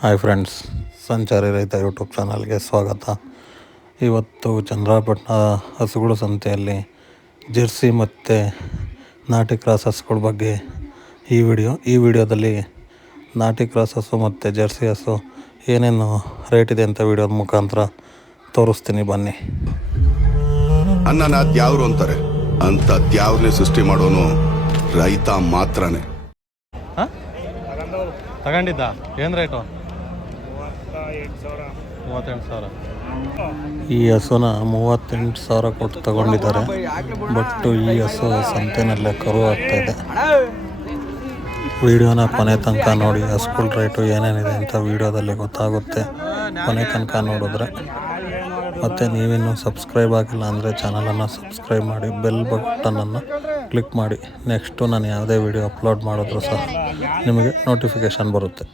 Hi friends, ಸಂಚಾರಿ ರೈತ YouTube ಚಾನಲ್ಗೆ ಸ್ವಾಗತ. ಇವತ್ತು ಚಂದ್ರಾಪಟ್ಟಣ ಹಸುಗಳ ಸಂತೆಯಲ್ಲಿ ಜೆರ್ಸಿ ಮತ್ತು ನಾಟಿ ಕ್ರಾಸ್ ಹಸುಗಳ ಬಗ್ಗೆ ಈ ವಿಡಿಯೋದಲ್ಲಿ ನಾಟಿ ಕ್ರಾಸ್ ಹಸು ಮತ್ತು ಜೆರ್ಸಿ ಹಸು ಏನೇನು ರೇಟ್ ಇದೆ ಅಂತ ವಿಡಿಯೋದ ಮುಖಾಂತರ ತೋರಿಸ್ತೀನಿ, ಬನ್ನಿ. ಅನ್ನನ ದ್ಯಾವ್ರು ಅಂತಾರೆ ಅಂತ ದ್ಯಾವ್ರನ್ನೇ ಸೃಷ್ಟಿ ಮಾಡೋನು ರೈತ ಮಾತ್ರನೇ. ತಗೊಂಡಿದ್ದ ಏನು ರೇಟು? 38,000. ಈ ಹಸುನ 38,000 ಕೊಟ್ಟು ತಗೊಂಡಿದ್ದಾರೆ. ಬಟ್ ಈ ಹಸು ಸಂತೆನಲ್ಲೇ ಕರು ಆಗ್ತಾಯಿದೆ. ವಿಡಿಯೋನ ಕೊನೆ ತನಕ ನೋಡಿ, ಹಸುಗಳ ರೇಟು ಏನೇನಿದೆ ಅಂತ ವಿಡಿಯೋದಲ್ಲಿ ಗೊತ್ತಾಗುತ್ತೆ ಕೊನೆ ತನಕ ನೋಡಿದ್ರೆ. ಮತ್ತು ನೀವಿನ್ನೂ ಸಬ್ಸ್ಕ್ರೈಬ್ ಆಗಿಲ್ಲ ಅಂದರೆ ಚಾನಲನ್ನು ಸಬ್ಸ್ಕ್ರೈಬ್ ಮಾಡಿ, ಬೆಲ್ ಬಟನನ್ನು ಕ್ಲಿಕ್ ಮಾಡಿ. ನೆಕ್ಸ್ಟು ನಾನು ಯಾವುದೇ ವಿಡಿಯೋ ಅಪ್ಲೋಡ್ ಮಾಡಿದ್ರು ಸಹ ನಿಮಗೆ ನೋಟಿಫಿಕೇಷನ್ ಬರುತ್ತೆ.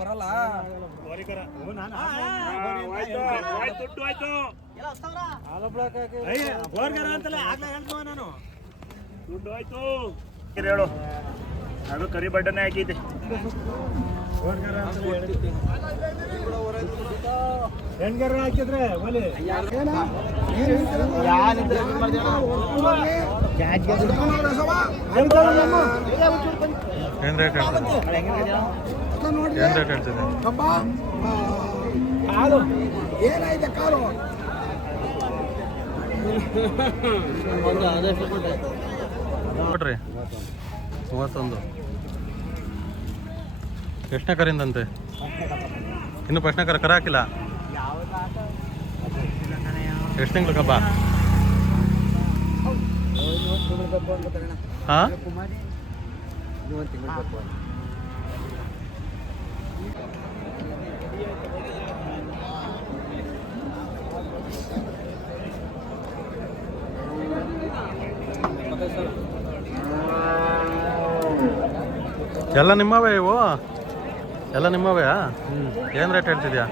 ಬರಲ್ಲ. ಹೇಳು, ಅದು ಕರಿ ಬಡ್ಡನೆ ಹಾಕಿದ್ದೆ. ಹೆಣ್ಗಾರ ಹಾಕಿದ್ರೆ ಏನು ರೇಟ್ ಹೇಳ್ತಿದೆ? ಕೊಡ್ರಿ 31. ಎಷ್ಟನೇ ಕರಿಂದಂತೆ? ಇನ್ನು ಪ್ರಶ್ನೆ ಕರ ಹಾಕಿಲ್ಲ. ಎಷ್ಟು ತಿಂಗಳು ಕಬ್ಬ? ಹಾಂ, ಎಲ್ಲ ನಿಮ್ಮವೇ ಇವು? ಎಲ್ಲ ನಿಮ್ಮವೇ? ಏನು ರೇಟ್ ಹೇಳ್ತಿದ್ಯಾ?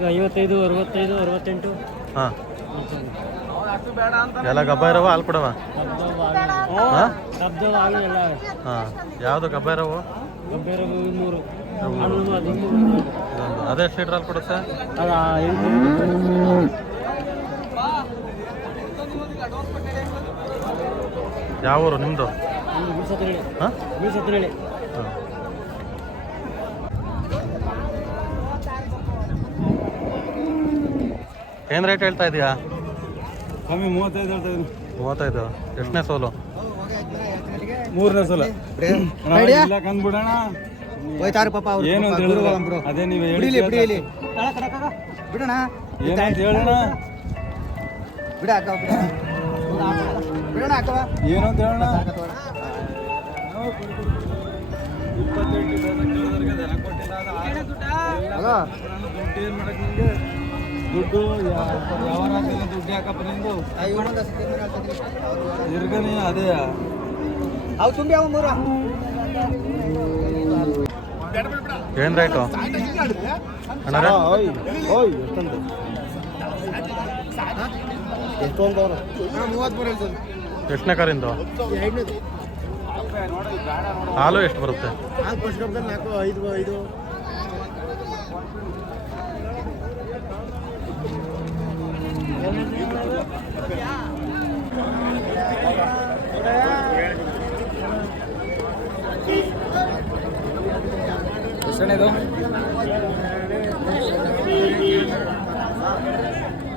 55, 65, 68. ಹಾಂ, ಎಲ್ಲ ಗಬ್ಬ ಇರವ? ಹಾಲು ಕೊಡವ? ಹಾಂ, ಯಾವುದು ಗಬ್ಬ ಇರವು? ಅದೆಷ್ಟು ಲೀಟ್ರ್ ಹಾಲು ಕೊಡುತ್ತೆ? ಯಾವ ಊರು ನಿಮ್ಮದು? ಹಾಂ, ಏನು ರೇಟ್ ಹೇಳ್ತಾ ಇದೆಯಾ? ಕಮ್ಮಿ 35 ಹೇಳ್ತಾ ಇದ್ದೀನಿ. 35. ಎಷ್ಟನೇ ಸೋಲು? 3ನೇ ಸಲ. ಕಂದ್ಬಿಡೋಣ ಏನು ಅಂತ ಹೇಳಿದ್ರೆ ಅದೇ ನೀವು ಬಿಡೋಣ, ಏನಂತ ಹೇಳೋಣ, ಏನು ಅಂತ ಹೇಳೋಣ. 28 ದುಡ್ಡು ದುಡ್ಡು ಯಾಕಪ್ಪ ನಿಂದು? ಇರ್ಗನಿ ಅದೇ ಏನು ರೇಟು ಅಣ್ಣ? ಎಷ್ಟನೇ ಕರಿಂದು? ಹಾಲು ಎಷ್ಟು ಬರುತ್ತೆ? ಎಷ್ಟನೇದು?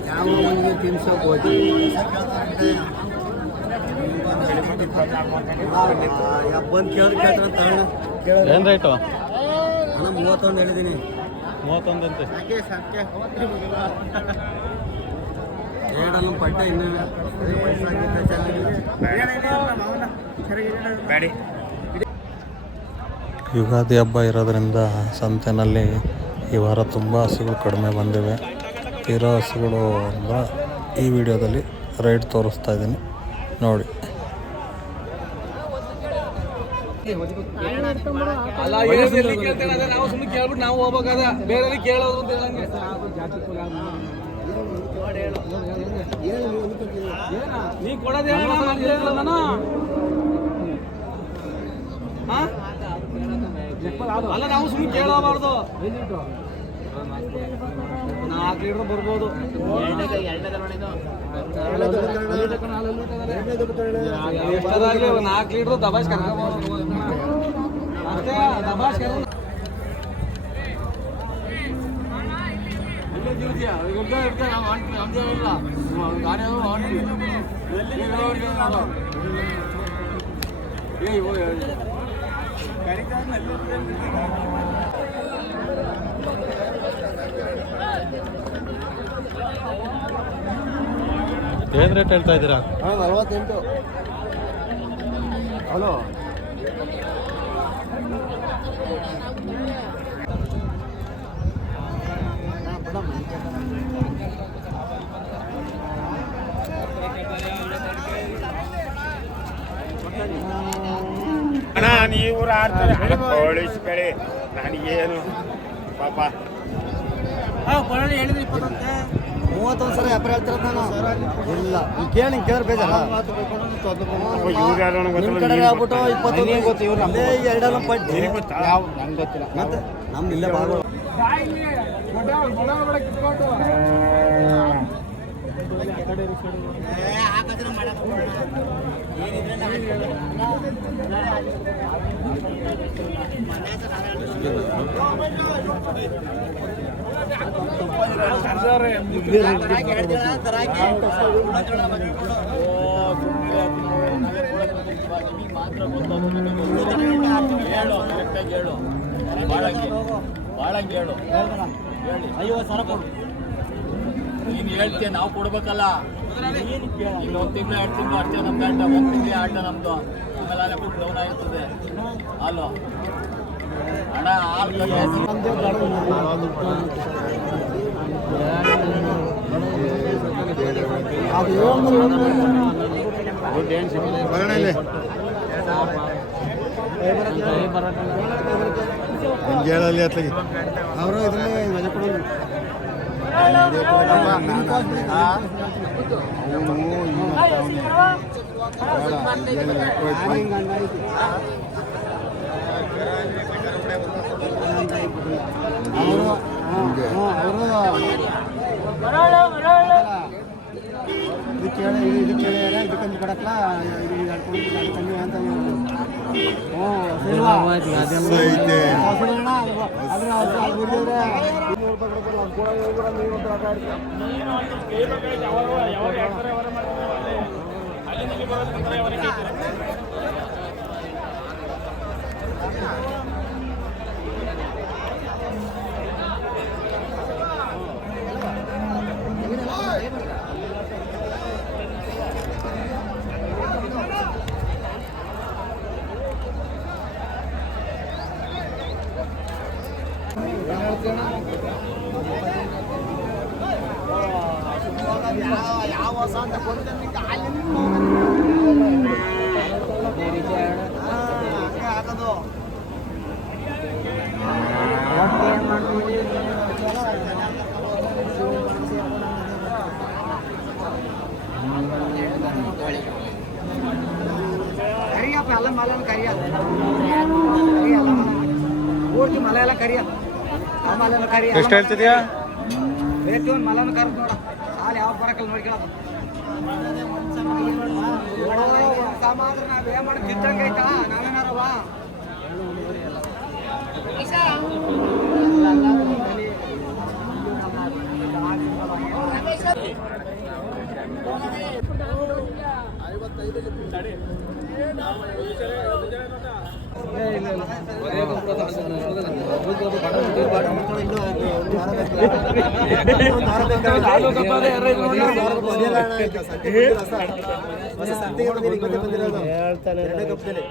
ಯಾವ ಮನೆಗೆ ತಿನ್ಸೋಬೋದು? ಬಂದು ಏನು ರೇಟು? ಅಣ್ಣ 31 ಹೇಳಿದ್ದೀನಿ. 31 ಅಂತೆ. ಎರಡಲ್ಲೂ ಪಡ್ಡೆ ಇನ್ನೂ ಯುಗಾದಿ ಹಬ್ಬ ಇರೋದ್ರಿಂದ ಸಂತೆನಲ್ಲಿ ಈ ವಾರ ತುಂಬ ಹಸುಗಳು ಕಡಿಮೆ ಬಂದಿವೆ. ಇರೋ ಹಸುಗಳು ಅಂತ ಈ ವಿಡಿಯೋದಲ್ಲಿ ರೇಟ್ ತೋರಿಸ್ತಾ ಇದ್ದೀನಿ ನೋಡಿ. ಅಲ್ಲ ಹೇಳಿ ಎಲ್ಲಿ ಕೇಳ್ತೇನೆ ಅದೇ ನಾವು ಸುಮ್ಮನೆ ಕೇಳ್ಬಿಟ್ಟು ನಾವು ಹೋಗ್ಬೇಕಾದ ಬೇರೆ ಕೇಳೋದು ಅಂತ ಹೇಳಂಗೆ ನೀ ಕೊಡೋದು ಹೇಳ ನಾನು ಅಲ್ಲ ನಾವು ಸುಮ್ಮನೆ ಕೇಳಬಾರ್ದು 4 ಲೀಟರ್ ಬರ್ಬೋದು ಎಷ್ಟದಾಗ್ಲಿ 4 ಲೀಟರ್ ದಬಾಶ್ ಕರ್ಕೋಬಹುದು ಅಷ್ಟೇ ದಬಾಶ್ ಏನು ರೇಟ್ ಹೇಳ್ತಾ ಇದ್ದೀರಾ? 48. ಹಲೋ ಅಣ್ಣ ನೀವು ಆಡ್ತಾರೆ ಪೊಲೀಸ್ಗಳೇ ನನಗೇನು ಪಾಪ 31 ಸಲ ವ್ಯಾಪಾರ ಹೇಳ್ತಿರೋದು ನಾನು ಇಲ್ಲ ಈಗ ಕೇಳಿ ಕೇಳಿ ಬೇಜಾರ ನಿಮ್ಮ ಕಡೆ ಆಗ್ಬಿಟ್ಟು 21 ಎರಡೆಲ್ಲ ಪಟ್ಟಿ ನಂಗೆ ಗೊತ್ತಿಲ್ಲ ಮತ್ತೆ ನಮ್ದು ಇಲ್ಲೇ ಭಾಗ ಬಾಳಂಗೇಳು 50 ಸಾವಿರ ಕೊಡು ನೀನು ಹೇಳ್ತೀಯ ನಾವು ಕೊಡ್ಬೇಕಲ್ಲ ಈಗ 1 ತಿಂಗಳು 2 ತಿಂಗಳು ಅಷ್ಟೇ ನಮ್ದು ಆಟ 1 ತಿಂಗಳು ಆಟ ನಮ್ದು ಆಮೇಲೆ ಬಿಟ್ಟು ಡೌನ್ ಆಗಿರ್ತದೆ ಅಲ್ಲೋ ಅಣ್ಣ ಹೇಳಲ್ಲಿ ಅತ್ಲಾಗಿ ಅವರು ಇದರಲ್ಲಿ ಮಜಾ ಕೊಡೋದು ಇದಕ್ಕೆ ಹೇಳಿದ್ರೆ ಇದಕ್ಕೊಂದು ಕೊಡಕ್ಲ ಇದು ಕಮ್ಮಿ ಅಂತ ಯಾವ ಹೊಸ ಅಂತ ಹಾಕೋದು ಕರಿಯಪ್ಪ ಎಲ್ಲ ಮಲೆಲ್ಲ ಕರಿಯ ಪೂರ್ತಿ ಮಲೆ ಎಲ್ಲ ಕರಿಯ ಆ ಮಲೆಲ್ಲ ಕರಿಯ ಎಷ್ಟು ಹೇಳ್ತಿದ್ಯಾ? ಬೇಕು ಒಂದು ಮಲನ ಕರೆದು ನೋಡ ಹಾಲು ಯಾವ ಬರಕಲ್ಲ ನೋಡ್ಕೊಳಪ್ಪ ಸಮಾಧಾನ ನಾವು ಏನು ಮಾಡಿ ಕಿತ್ತಂಗೆ ಐತಾ ನಾವೇನಾರವ ಹೇಳ್ತಾನೆ